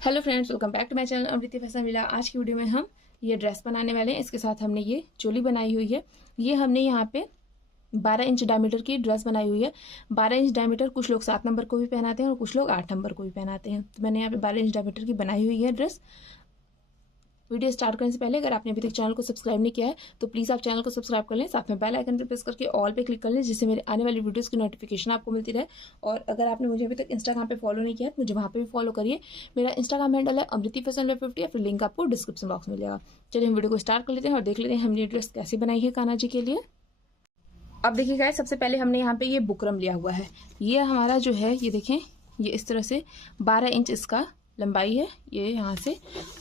Hello friends, welcome back to my channel Amriti fashion villa. आज की video में हम ये ड्रेस बनाने वाले हैं। इसके साथ हमने ये चोली बनाई हुई है। ये हमने यहाँ पे 12 इंच डायमीटर की ड्रेस बनाई हुई है। 12 इंच डायमीटर कुछ लोग 7 नंबर को भी पहनाते हैं और कुछ लोग 8 नंबर को भी पहनाते हैं। तो मैंने यहाँ पे 12 इंच डायमीटर की बनाई हुई है ड्रेस। वीडियो स्टार्ट करने से पहले अगर आपने अभी तक चैनल को सब्सक्राइब नहीं किया है तो प्लीज़ आप चैनल को सब्सक्राइब कर लें, साथ में बेल आइकन पर प्रेस करके ऑल पे क्लिक कर लें, जिससे मेरे आने वाली वीडियोस की नोटिफिकेशन आपको मिलती रहे। और अगर आपने मुझे अभी तक इंस्टाग्राम पे फॉलो नहीं किया तो मुझे वहाँ पे भी फॉलो करिए। मेरा इंस्टाग्राम हैंडल है अमृति फैशन 50 या फिर लिंक आपको डिस्क्रिप्शन बॉक्स में मिलेगा। चलिए हम वीडियो को स्टार्ट कर लेते हैं और देख लेते हैं हमने ड्रेस कैसे बनाई है कान्हा जी के लिए। अब देखिए गाइस, सबसे पहले हमने यहाँ पे ये बुकरम लिया हुआ है। ये हमारा जो है, ये देखें, ये इस तरह से 12 इंच इसका लंबाई है, ये यहाँ से,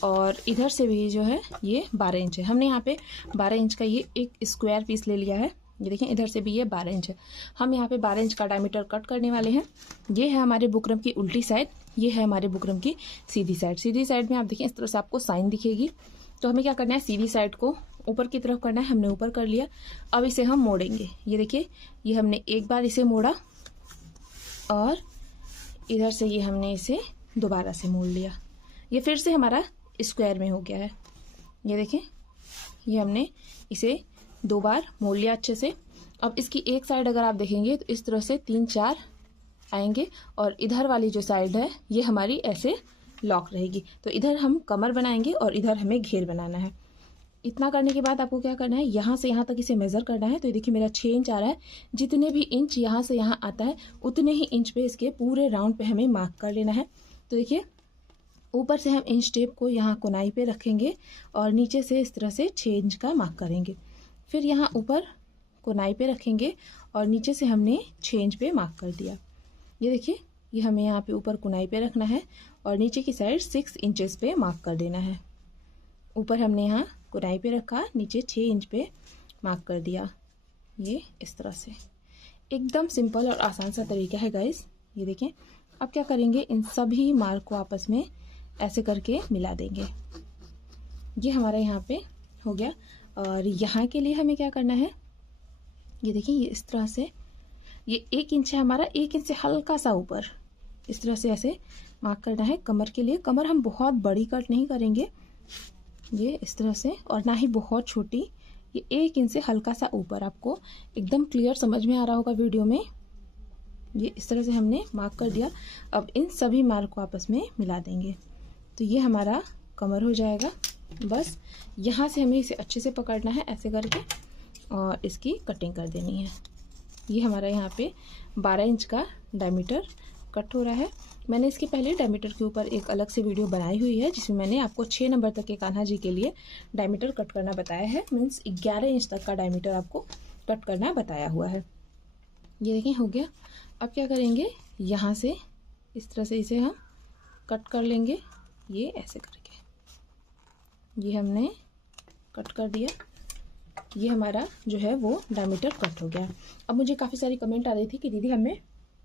और इधर से भी जो है ये 12 इंच है। हमने यहाँ पे 12 इंच का ये एक स्क्वायर पीस ले लिया है। ये देखें, इधर से भी ये 12 इंच है। हम यहाँ पे 12 इंच का डायमीटर कट करने वाले हैं। ये है हमारे बुकरम की उल्टी साइड, ये है हमारे बुकरम की सीधी साइड। सीधी साइड में आप देखें इस तरह से आपको साइन दिखेगी। तो हमें क्या करना है, सीधी साइड को ऊपर की तरफ करना है। हमने ऊपर कर लिया। अब इसे हम मोड़ेंगे। ये देखिए, ये हमने एक बार इसे मोड़ा और इधर से ये हमने इसे दोबारा से मोड़ लिया। ये फिर से हमारा स्क्वायर में हो गया है। ये देखें, ये हमने इसे 2 बार मोड़ लिया अच्छे से। अब इसकी एक साइड अगर आप देखेंगे तो इस तरह से 3-4 आएंगे और इधर वाली जो साइड है ये हमारी ऐसे लॉक रहेगी। तो इधर हम कमर बनाएंगे और इधर हमें घेर बनाना है। इतना करने के बाद आपको क्या करना है, यहाँ से यहाँ तक इसे मेज़र करना है। तो ये देखिए, मेरा 6 इंच आ रहा है। जितने भी इंच यहाँ से यहाँ आता है उतने ही इंच पे इसके पूरे राउंड पे हमें मार्क कर लेना है। तो देखिए, ऊपर से हम इंच टेप को यहाँ कोनाई पे रखेंगे और नीचे से इस तरह से 6 इंच का मार्क करेंगे। फिर यहाँ ऊपर कोनाई पे रखेंगे और नीचे से हमने 6 इंच पे मार्क कर दिया। ये देखिए, ये हमें यहाँ पे ऊपर कोनाई पे रखना है और नीचे की साइड 6 इंचेस पे मार्क कर देना है। ऊपर हमने यहाँ कोनाई पे रखा, नीचे 6 इंच पे मार्क कर दिया। ये इस तरह से एकदम सिंपल और आसान सा तरीका है गाइस। ये देखें, अब क्या करेंगे, इन सभी मार्क को आपस में ऐसे करके मिला देंगे। ये हमारा यहाँ पे हो गया। और यहाँ के लिए हमें क्या करना है, ये देखिए, ये इस तरह से, ये 1 इंच है हमारा, 1 इंच से हल्का सा ऊपर इस तरह से ऐसे मार्क करना है। कमर के लिए, कमर हम बहुत बड़ी कट नहीं करेंगे, ये इस तरह से, और ना ही बहुत छोटी। ये 1 इंच से हल्का सा ऊपर, आपको एकदम क्लियर समझ में आ रहा होगा वीडियो में। ये इस तरह से हमने मार्क कर दिया। अब इन सभी मार्क को आपस में मिला देंगे तो ये हमारा कमर हो जाएगा। बस यहाँ से हमें इसे अच्छे से पकड़ना है ऐसे करके और इसकी कटिंग कर देनी है। ये हमारा यहाँ पे 12 इंच का डायमीटर कट हो रहा है। मैंने इसके पहले डायमीटर के ऊपर एक अलग से वीडियो बनाई हुई है जिसमें मैंने आपको 6 नंबर तक के कान्हा जी के लिए डायमीटर कट करना बताया है। मीन्स 11 इंच तक का डायमीटर आपको कट करना बताया हुआ है। ये देखें, हो गया। अब क्या करेंगे, यहाँ से इस तरह से इसे हम कट कर लेंगे, ये ऐसे करके। ये हमने कट कर दिया। ये हमारा जो है वो डायमीटर कट हो गया। अब मुझे काफ़ी सारी कमेंट आ रही थी कि दीदी हमें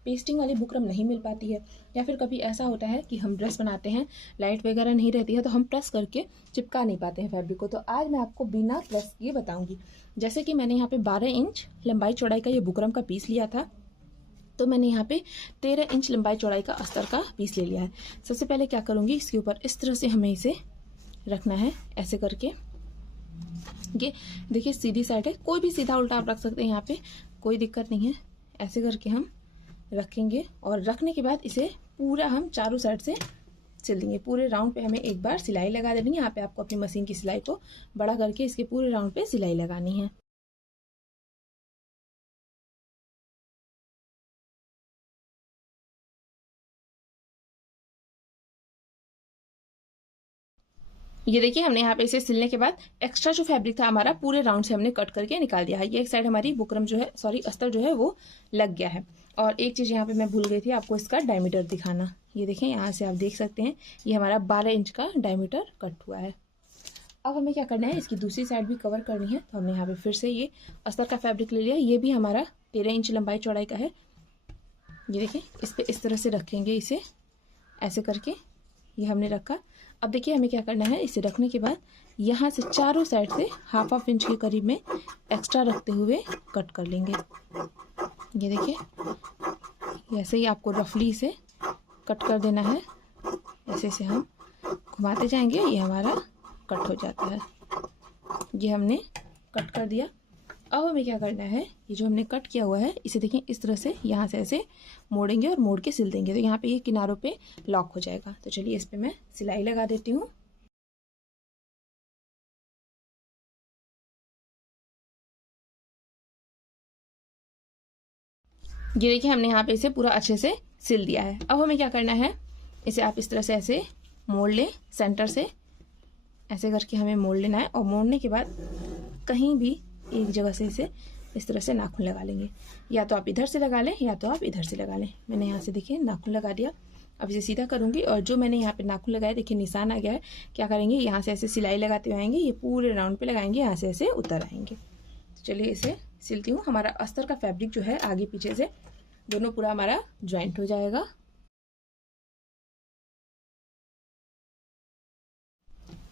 पेस्टिंग वाली बुकरम नहीं मिल पाती है, या फिर कभी ऐसा होता है कि हम ड्रेस बनाते हैं, लाइट वगैरह नहीं रहती है तो हम प्रेस करके चिपका नहीं पाते हैं फैब्रिक को। तो आज मैं आपको बिना प्रेस किए बताऊंगी। जैसे कि मैंने यहाँ पे 12 इंच लंबाई चौड़ाई का ये बुकरम का पीस लिया था, तो मैंने यहाँ पे 13 इंच लंबाई चौड़ाई का अस्तर का पीस ले लिया है। सबसे पहले क्या करूँगी, इसके ऊपर इस तरह से हमें इसे रखना है ऐसे करके। ये देखिए, सीधी साइड है, कोई भी सीधा उल्टा आप रख सकते हैं, यहाँ पे कोई दिक्कत नहीं है। ऐसे करके हम रखेंगे और रखने के बाद इसे पूरा हम चारों साइड से सिल देंगे। पूरे राउंड पे हमें एक बार सिलाई लगा देनी है। यहाँ पे आपको अपनी मशीन की सिलाई को बड़ा करके इसके पूरे राउंड पे सिलाई लगानी है। ये देखिए, हमने यहाँ पे इसे सिलने के बाद एक्स्ट्रा जो फैब्रिक था हमारा पूरे राउंड से हमने कट करके निकाल दिया है। ये एक साइड हमारी बुकरम जो है, सॉरी अस्तर जो है वो लग गया है। और एक चीज़ यहाँ पे मैं भूल गई थी आपको इसका डायमीटर दिखाना। ये देखें, यहाँ से आप देख सकते हैं ये हमारा 12 इंच का डायमीटर कट हुआ है। अब हमें क्या करना है, इसकी दूसरी साइड भी कवर करनी है। तो हमने यहाँ पे फिर से ये अस्तर का फैब्रिक ले लिया। ये भी हमारा 13 इंच लंबाई चौड़ाई का है। ये देखें, इस पर इस तरह से रखेंगे इसे ऐसे करके। ये हमने रखा। अब देखिए, हमें क्या करना है, इसे रखने के बाद यहाँ से चारों साइड से हाफ इंच के करीब में एक्स्ट्रा रखते हुए कट कर लेंगे। ये देखिए, ऐसे ही आपको रफली इसे कट कर देना है। ऐसे से हम घुमाते जाएंगे, ये हमारा कट हो जाता है। ये हमने कट कर दिया। अब हमें क्या करना है, ये जो हमने कट किया हुआ है इसे देखें इस तरह से यहाँ से ऐसे मोड़ेंगे और मोड़ के सिल देंगे, तो यहाँ पे ये किनारों पे लॉक हो जाएगा। तो चलिए इस पे मैं सिलाई लगा देती हूँ। ये देखिए हमने यहाँ पे इसे पूरा अच्छे से सिल दिया है। अब हमें क्या करना है, इसे आप इस तरह से ऐसे मोड़ लें, सेंटर से ऐसे करके हमें मोड़ लेना है। और मोड़ने के बाद कहीं भी एक जगह से इसे इस तरह से नाखून लगा लेंगे, या तो आप इधर से लगा लें या तो आप इधर से लगा लें। मैंने यहाँ से देखिए नाखून लगा दिया। अब इसे सीधा करूँगी और जो मैंने यहाँ पे नाखून लगाया देखिए निशान आ गया है। क्या करेंगे, यहाँ से ऐसे सिलाई लगाते हुए आएंगे, ये पूरे राउंड पे लगाएंगे, यहाँ से ऐसे उतर आएंगे। तो चलिए इसे सिलती हूँ। हमारा अस्तर का फैब्रिक जो है आगे पीछे से दोनों पूरा हमारा ज्वाइंट हो जाएगा।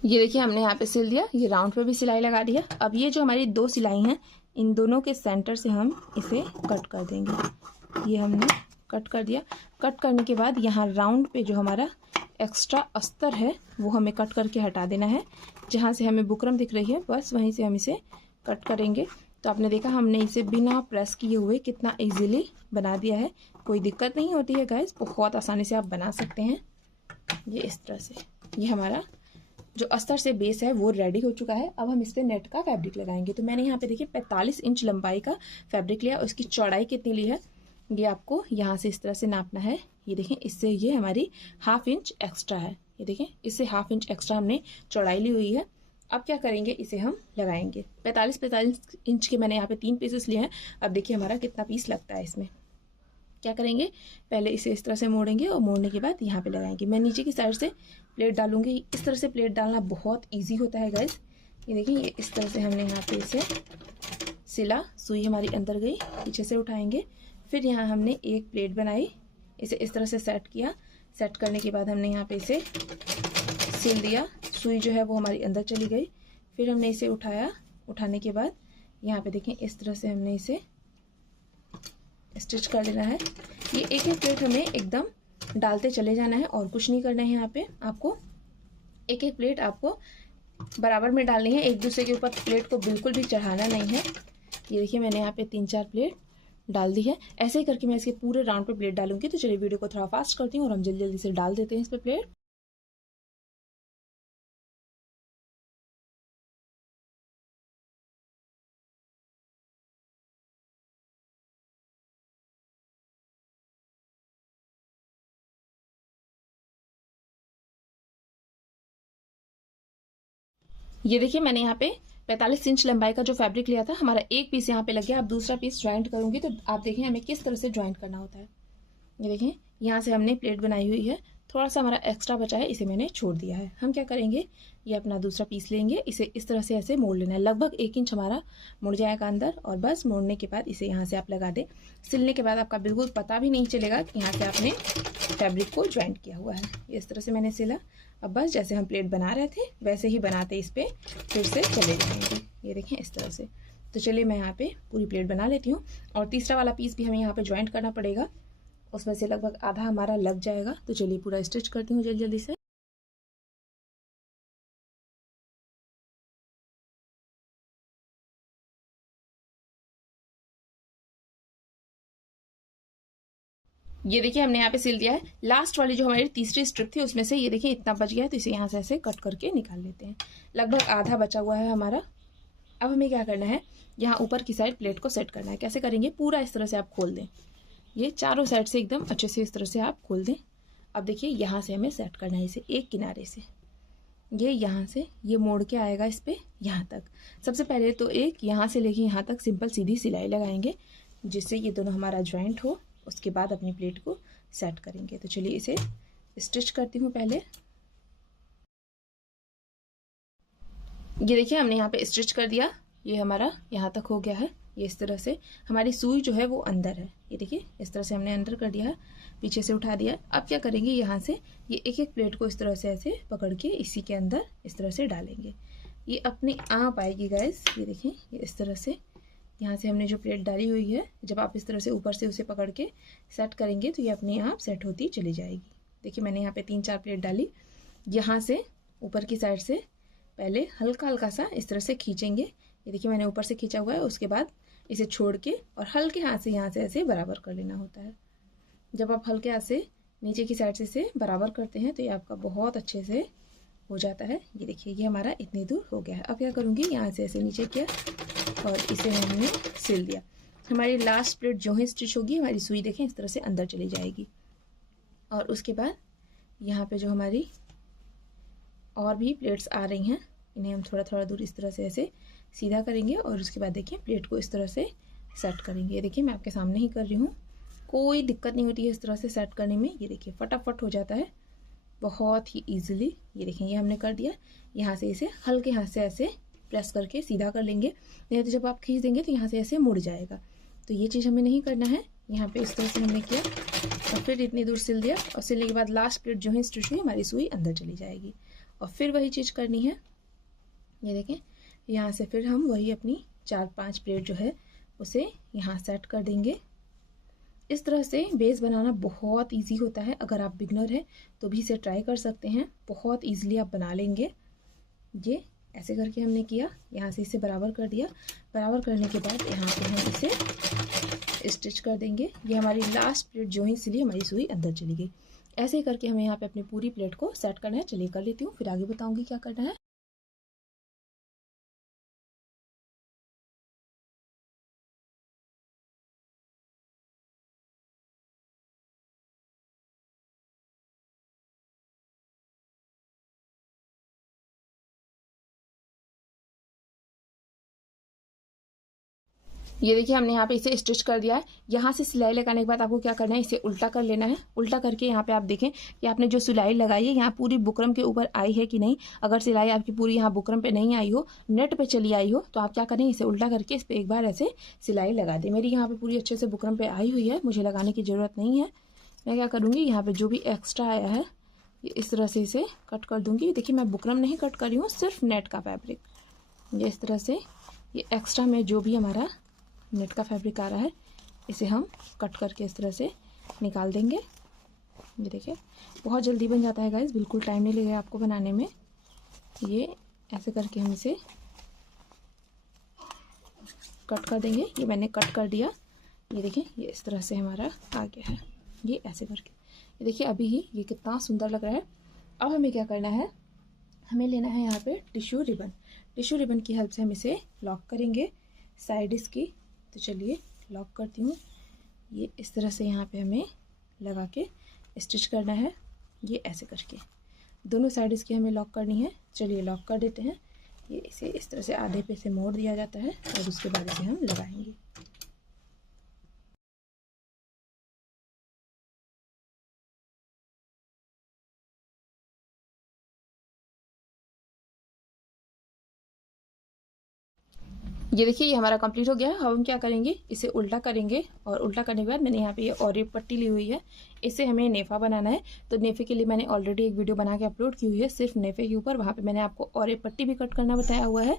ये देखिए हमने यहाँ पे सिल दिया, ये राउंड पे भी सिलाई लगा दिया। अब ये जो हमारी 2 सिलाई हैं, इन दोनों के सेंटर से हम इसे कट कर देंगे। ये हमने कट कर दिया। कट करने के बाद यहाँ राउंड पे जो हमारा एक्स्ट्रा अस्तर है वो हमें कट करके हटा देना है। जहाँ से हमें बुकरम दिख रही है बस वहीं से हम इसे कट करेंगे। तो आपने देखा हमने इसे बिना प्रेस किए हुए कितना इजीली बना दिया है। कोई दिक्कत नहीं होती है गाइस, बहुत आसानी से आप बना सकते हैं। ये इस तरह से ये हमारा जो अस्तर से बेस है वो रेडी हो चुका है। अब हम इस पे नेट का फैब्रिक लगाएंगे। तो मैंने यहाँ पे देखिए 45 इंच लंबाई का फैब्रिक लिया और इसकी चौड़ाई कितनी ली है ये आपको यहाँ से इस तरह से नापना है। ये देखें इससे ये हमारी 1/2 इंच एक्स्ट्रा है। ये देखें इससे 1/2 इंच एक्स्ट्रा हमने चौड़ाई ली हुई है। अब क्या करेंगे, इसे हम लगाएंगे। 45 इंच के मैंने यहाँ पे 3 पीसेस लिए हैं। अब देखिए हमारा कितना पीस लगता है इसमें। क्या करेंगे, पहले इसे इस तरह से मोड़ेंगे और मोड़ने के बाद यहाँ पे लगाएंगे। मैं नीचे की साइड से प्लेट डालूंगी। इस तरह से प्लेट डालना बहुत इजी होता है गाइस। ये देखिए ये इस तरह से हमने यहाँ पे इसे सिला, सुई हमारी अंदर गई, पीछे से उठाएंगे। फिर यहाँ हमने एक प्लेट बनाई, इसे इस तरह से सेट किया। सेट करने के बाद हमने यहाँ पे इसे सिल दिया, सुई जो है वो हमारी अंदर चली गई। फिर हमने इसे उठाया, उठाने के बाद यहाँ पे देखें इस तरह से हमने इसे स्टिच कर लेना है। ये एक एक प्लेट हमें एकदम डालते चले जाना है और कुछ नहीं करना है। यहाँ पे आपको एक एक प्लेट आपको बराबर में डालनी है, एक दूसरे के ऊपर प्लेट को बिल्कुल भी चढ़ाना नहीं है। ये देखिए मैंने यहाँ पे 3-4 प्लेट डाल दी है। ऐसे ही करके मैं इसके पूरे राउंड पे प्लेट डालूंगी। तो चलिए वीडियो को थोड़ा फास्ट करती हूँ और हम जल्दी जल्दी से डाल देते हैं इस पे प्लेट। ये देखिए मैंने यहाँ पे 45 इंच लंबाई का जो फैब्रिक लिया था, हमारा एक पीस यहाँ पे लग गया। अब दूसरा पीस ज्वाइंट करूंगी तो आप देखें हमें किस तरह से ज्वाइंट करना होता है। ये देखें यहाँ से हमने प्लेट बनाई हुई है, थोड़ा सा हमारा एक्स्ट्रा बचा है, इसे मैंने छोड़ दिया है। हम क्या करेंगे, ये अपना दूसरा पीस लेंगे, इसे इस तरह से ऐसे मोड़ लेना है। लगभग 1 इंच हमारा मुड़ जाएगा अंदर। और बस मोड़ने के बाद इसे यहाँ से आप लगा दें। सिलने के बाद आपका बिल्कुल पता भी नहीं चलेगा कि यहाँ से आपने फैब्रिक को ज्वाइंट किया हुआ है। इस तरह से मैंने सिला। अब बस जैसे हम प्लेट बना रहे थे वैसे ही बनाते इस पर फिर से चले जाएंगे। ये देखें इस तरह से। तो चलिए मैं यहाँ पे पूरी प्लेट बना लेती हूँ। और तीसरा वाला पीस भी हमें यहाँ पे ज्वाइंट करना पड़ेगा, उसमें से लगभग आधा हमारा लग जाएगा। तो चलिए पूरा स्टिच करती हूँ जल्दी जल्दी से। ये देखिए हमने यहाँ पे सिल दिया है। लास्ट वाली जो हमारी तीसरी स्ट्रिप थी उसमें से ये देखिए इतना बच गया है, तो इसे यहाँ से ऐसे कट करके निकाल लेते हैं। लगभग आधा बचा हुआ है हमारा। अब हमें क्या करना है, यहाँ ऊपर की साइड प्लेट को सेट करना है। कैसे करेंगे, पूरा इस तरह से आप खोल दें, ये चारों साइड से एकदम अच्छे से इस तरह से आप खोल दें। अब देखिए यहाँ से हमें सेट करना है इसे एक किनारे से। ये यहाँ से ये मोड़ के आएगा इस पर यहाँ तक। सबसे पहले तो एक यहाँ से लेके यहाँ तक सिंपल सीधी सिलाई लगाएंगे, जिससे ये दोनों हमारा ज्वाइंट हो। उसके बाद अपनी प्लेट को सेट करेंगे। तो चलिए इसे स्टिच करती हूँ पहले। ये देखिए हमने यहाँ पे स्टिच कर दिया, ये हमारा यहाँ तक हो गया है। ये इस तरह से हमारी सुई जो है वो अंदर है। ये देखिए इस तरह से हमने अंदर कर दिया है, पीछे से उठा दिया। अब क्या करेंगे, यहाँ से ये एक एक प्लेट को इस तरह से ऐसे पकड़ के इसी के अंदर इस तरह से डालेंगे। ये अपने आप आएगी गाइस। ये देखिए ये इस तरह से यहाँ से हमने जो प्लेट डाली हुई है, जब आप इस तरह से ऊपर से उसे पकड़ के सेट करेंगे तो ये अपने आप सेट होती चली जाएगी। देखिए मैंने यहाँ पे 3-4 प्लेट डाली, यहाँ से ऊपर की साइड से पहले हल्का हल्का सा इस तरह से खींचेंगे। ये देखिए मैंने ऊपर से खींचा हुआ है। उसके बाद इसे छोड़ के और हल्के हाथ से यहाँ से ऐसे बराबर कर लेना होता है। जब आप हल्के हाथ से नीचे की साइड से इसे बराबर करते हैं तो ये आपका बहुत अच्छे से हो जाता है। ये देखिए ये हमारा इतनी दूर हो गया है। अब क्या करूँगी, यहाँ से ऐसे नीचे किया और इसे हमने सिल दिया। हमारी लास्ट प्लेट जो है स्टिच होगी, हमारी सुई देखें इस तरह से अंदर चली जाएगी। और उसके बाद यहाँ पे जो हमारी और भी प्लेट्स आ रही हैं, इन्हें हम थोड़ा थोड़ा दूर इस तरह से ऐसे सीधा करेंगे और उसके बाद देखिए प्लेट को इस तरह से सेट करेंगे। ये देखिए मैं आपके सामने ही कर रही हूँ, कोई दिक्कत नहीं होती है इस तरह से सेट करने में। ये देखिए फटाफट हो जाता है बहुत ही ईजिली। ये देखें ये हमने कर दिया। यहाँ से इसे हल्के हाथ से ऐसे प्रेस करके सीधा कर लेंगे, नहीं तो जब आप खींच देंगे तो यहाँ से ऐसे मुड़ जाएगा। तो ये चीज़ हमें नहीं करना है। यहाँ पे इस तरह से हमने किया और फिर इतनी दूर सिल दिया और सिलने के बाद लास्ट प्लेट जो है स्टिच हुई, हमारी सुई अंदर चली जाएगी। और फिर वही चीज़ करनी है। ये देखें यहाँ से फिर हम वही अपनी 4-5 प्लेट जो है उसे यहाँ सेट कर देंगे। इस तरह से बेस बनाना बहुत इजी होता है। अगर आप बिगनर हैं तो भी इसे ट्राई कर सकते हैं, बहुत इजीली आप बना लेंगे। ये ऐसे करके हमने किया, यहाँ से इसे बराबर कर दिया। बराबर करने के बाद यहाँ पे हम इसे स्टिच कर देंगे। ये हमारी लास्ट प्लेट जो है इसलिए हमारी सुई अंदर चली गई। ऐसे ही करके हमें यहाँ पे अपनी पूरी प्लेट को सेट करना है। चलिए कर लेती हूँ, फिर आगे बताऊँगी क्या करना है। ये देखिए हमने यहाँ पे इसे स्टिच कर दिया है। यहाँ से सिलाई लगाने के बाद आपको क्या करना है, इसे उल्टा कर लेना है। उल्टा करके यहाँ पे आप देखें कि आपने जो सिलाई लगाई है यहाँ पूरी बुकरम के ऊपर आई है कि नहीं। अगर सिलाई आपकी पूरी यहाँ बुकरम पे नहीं आई हो, नेट पे चली आई हो, तो आप क्या करें, इसे उल्टा करके इस पर एक बार ऐसे सिलाई लगा दें। मेरी यहाँ पे पूरी अच्छे से बुकरम पे आई हुई है, मुझे लगाने की ज़रूरत नहीं है। मैं क्या करूँगी, यहाँ पर जो भी एक्स्ट्रा आया है ये इस तरह से इसे कट कर दूँगी। देखिए मैं बुकरम नहीं कट कर रही हूँ, सिर्फ नेट का फैब्रिक। ये इस तरह से ये एक्स्ट्रा में जो भी हमारा नेट का फैब्रिक आ रहा है इसे हम कट करके इस तरह से निकाल देंगे। ये देखिए बहुत जल्दी बन जाता है गाइस, बिल्कुल टाइम नहीं लगेगा आपको बनाने में। ये ऐसे करके हम इसे कट कर देंगे। ये मैंने कट कर दिया। ये देखिए ये इस तरह से हमारा आ गया है, ये ऐसे करके। ये देखिए अभी ही ये कितना सुंदर लग रहा है। अब हमें क्या करना है, हमें लेना है यहाँ पे टिश्यू रिबन। टिश्यू रिबन की हेल्प से हम इसे लॉक करेंगे साइड इसकी। तो चलिए लॉक करती हूँ। ये इस तरह से यहाँ पे हमें लगा के स्टिच करना है। ये ऐसे करके दोनों साइड इसकी हमें लॉक करनी है। चलिए लॉक कर देते हैं। ये इसे इस तरह से आधे पे से मोड़ दिया जाता है और उसके बाद इसे हम लगाएंगे। ये देखिए ये हमारा कंप्लीट हो गया है। अब हम क्या करेंगे, इसे उल्टा करेंगे और उल्टा करने के बाद मैंने यहाँ पे ये और एक पट्टी ली हुई है, इससे हमें नेफा बनाना है। तो नेफे के लिए मैंने ऑलरेडी एक वीडियो बना के अपलोड की हुई है सिर्फ नेफे के ऊपर। वहाँ पे मैंने आपको और एक पट्टी भी कट करना बताया हुआ है।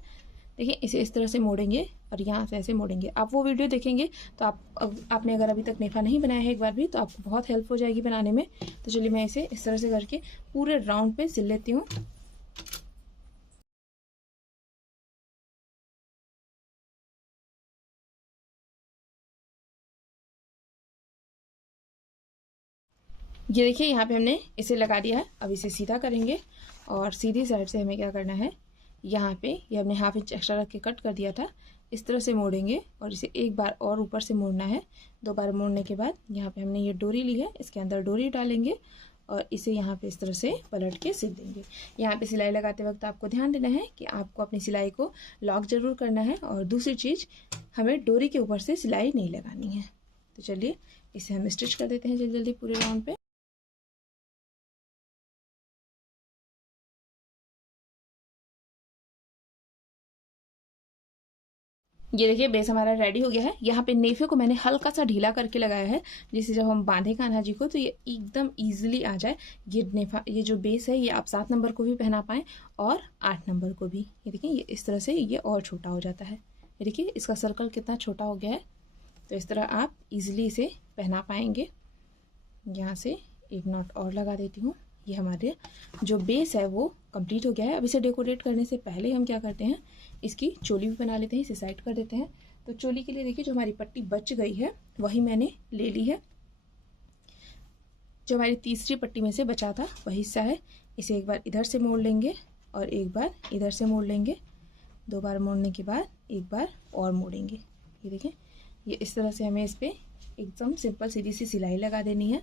देखिए इसे इस तरह से मोड़ेंगे और यहाँ से ऐसे मोड़ेंगे। आप वो वीडियो देखेंगे तो आपने अगर अभी तक नेफा नहीं बनाया है एक बार भी, तो आपको बहुत हेल्प हो जाएगी बनाने में। तो चलिए मैं इसे इस तरह से करके पूरे राउंड पे सिल लेती हूँ। ये देखिए यहाँ पे हमने इसे लगा दिया है। अब इसे सीधा करेंगे और सीधी साइड से हमें क्या करना है, यहाँ पे ये हमने हाफ इंच एक्स्ट्रा रख के कट कर दिया था, इस तरह से मोड़ेंगे और इसे एक बार और ऊपर से मोड़ना है। 2 बार मोड़ने के बाद यहाँ पे हमने ये डोरी ली है, इसके अंदर डोरी डालेंगे और इसे यहाँ पे इस तरह से पलट के सिल देंगे। यहाँ पे सिलाई लगाते वक्त आपको ध्यान देना है कि आपको अपनी सिलाई को लॉक ज़रूर करना है और दूसरी चीज़ हमें डोरी के ऊपर से सिलाई नहीं लगानी है। तो चलिए इसे हम स्टिच कर देते हैं जल्दी जल्दी पूरे राउंड पे। ये देखिए बेस हमारा रेडी हो गया है। यहाँ पे नेफे को मैंने हल्का सा ढीला करके लगाया है, जिससे जब हम बांधे कान्हा जी को तो ये एकदम इजीली आ जाए। ये नेफा, ये जो बेस है ये आप 7 नंबर को भी पहना पाएँ और 8 नंबर को भी। ये देखिए ये इस तरह से ये और छोटा हो जाता है। ये देखिए इसका सर्कल कितना छोटा हो गया है। तो इस तरह आप इजीली इसे पहना पाएंगे। यहाँ से एक नॉट और लगा देती हूँ। ये हमारे जो बेस है वो कंप्लीट हो गया है। अब इसे डेकोरेट करने से पहले हम क्या करते हैं, इसकी चोली भी बना लेते हैं। इसे साइड कर देते हैं। तो चोली के लिए देखिए जो हमारी पट्टी बच गई है वही मैंने ले ली है। जो हमारी तीसरी पट्टी में से बचा था वही हिस्सा है। इसे एक बार इधर से मोड़ लेंगे और एक बार इधर से मोड़ लेंगे। 2 बार मोड़ने के बाद एक बार और मोड़ेंगे। ये देखें, ये इस तरह से हमें इस पर एकदम सिंपल सीधी सी सिलाई लगा देनी है।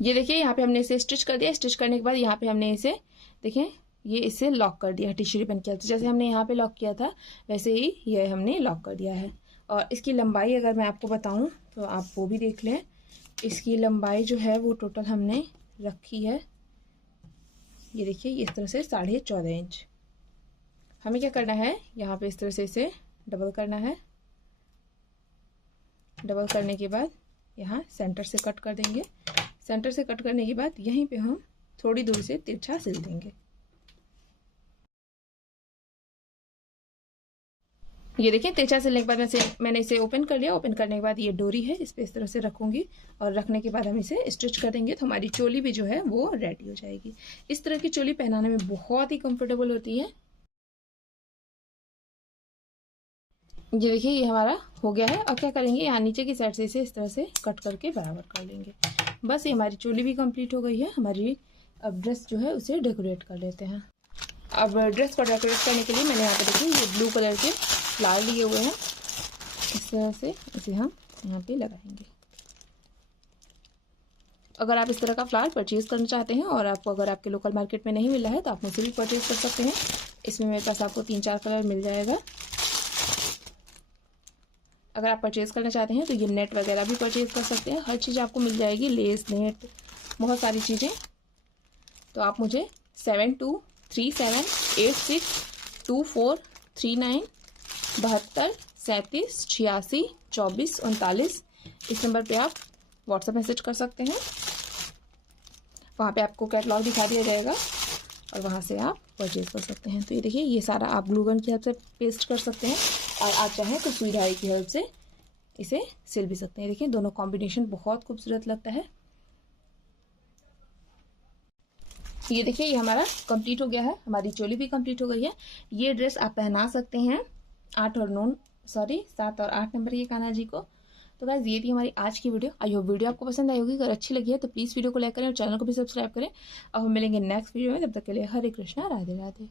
ये देखिए यहाँ पे हमने इसे स्टिच कर दिया। स्टिच करने के बाद यहाँ पे हमने इसे देखें, ये इसे लॉक कर दिया, टिश्यू रिबन किया। तो जैसे हमने यहाँ पे लॉक किया था वैसे ही ये हमने लॉक कर दिया है। और इसकी लंबाई अगर मैं आपको बताऊँ तो आप वो भी देख लें। इसकी लंबाई जो है वो टोटल हमने रखी है, ये देखिए इस तरह से 14.5 इंच। हमें क्या करना है, यहाँ पे इस तरह से इसे डबल करना है। डबल करने के बाद यहाँ सेंटर से कट कर देंगे। सेंटर से कट करने के बाद यहीं पे हम थोड़ी दूर से तिरछा सिल देंगे। ये देखिए तिरछा सिलने के बाद मैंने इसे ओपन कर लिया। ओपन करने के बाद ये डोरी है, इस पे इस तरह से रखूंगी और रखने के बाद हम इसे स्टिच कर देंगे। तो हमारी चोली भी जो है वो रेडी हो जाएगी। इस तरह की चोली पहनाने में बहुत ही कंफर्टेबल होती है। ये देखिए ये हमारा हो गया है। अब क्या करेंगे, यहाँ नीचे की साइड से इसे इस तरह से कट करके बराबर कर लेंगे। बस ये हमारी चोली भी कंप्लीट हो गई है हमारी। अब ड्रेस जो है उसे डेकोरेट कर लेते हैं। अब ड्रेस को डेकोरेट करने के लिए मैंने यहाँ पे देखिए ये ब्लू कलर के फ्लावर लिए हुए हैं। इस तरह से इसे हम यहाँ पे लगाएंगे। अगर आप इस तरह का फ्लावर परचेज़ करना चाहते हैं और आपको अगर आपके लोकल मार्केट में नहीं मिला है तो आप मुझसे भी परचेज़ कर सकते हैं। इसमें मेरे पास आपको 3-4 कलर मिल जाएगा। अगर आप परचेज़ करना चाहते हैं तो ये नेट वगैरह भी परचेज़ कर सकते हैं। हर चीज़ आपको मिल जाएगी, लेस, नेट, बहुत सारी चीज़ें। तो आप मुझे 7237862439 72 37 86 24 39 इस नंबर पे आप व्हाट्सएप मैसेज कर सकते हैं। वहाँ पे आपको कैटलॉग दिखा दिया जाएगा और वहाँ से आप परचेज़ कर सकते हैं। तो ये देखिए ये सारा आप ग्लू गन की हेल्प से पेस्ट कर सकते हैं और आप चाहें तो सुई धागे की हेल्प से इसे सिल भी सकते हैं। देखिए दोनों कॉम्बिनेशन बहुत खूबसूरत लगता है। ये देखिए ये हमारा कंप्लीट हो गया है। हमारी चोली भी कंप्लीट हो गई है। ये ड्रेस आप पहना सकते हैं 7 और 8 नंबर ये कान्हा जी को। तो गाइस ये थी हमारी आज की वीडियो। आई होप वीडियो आपको पसंद आई होगी। अगर अच्छी लगी है तो प्लीज़ वीडियो को लाइक करें और चैनल को भी सब्सक्राइब करें। अब हम मिलेंगे नेक्स्ट वीडियो में। तब तक के लिए हरे कृष्णा, राधे राधे।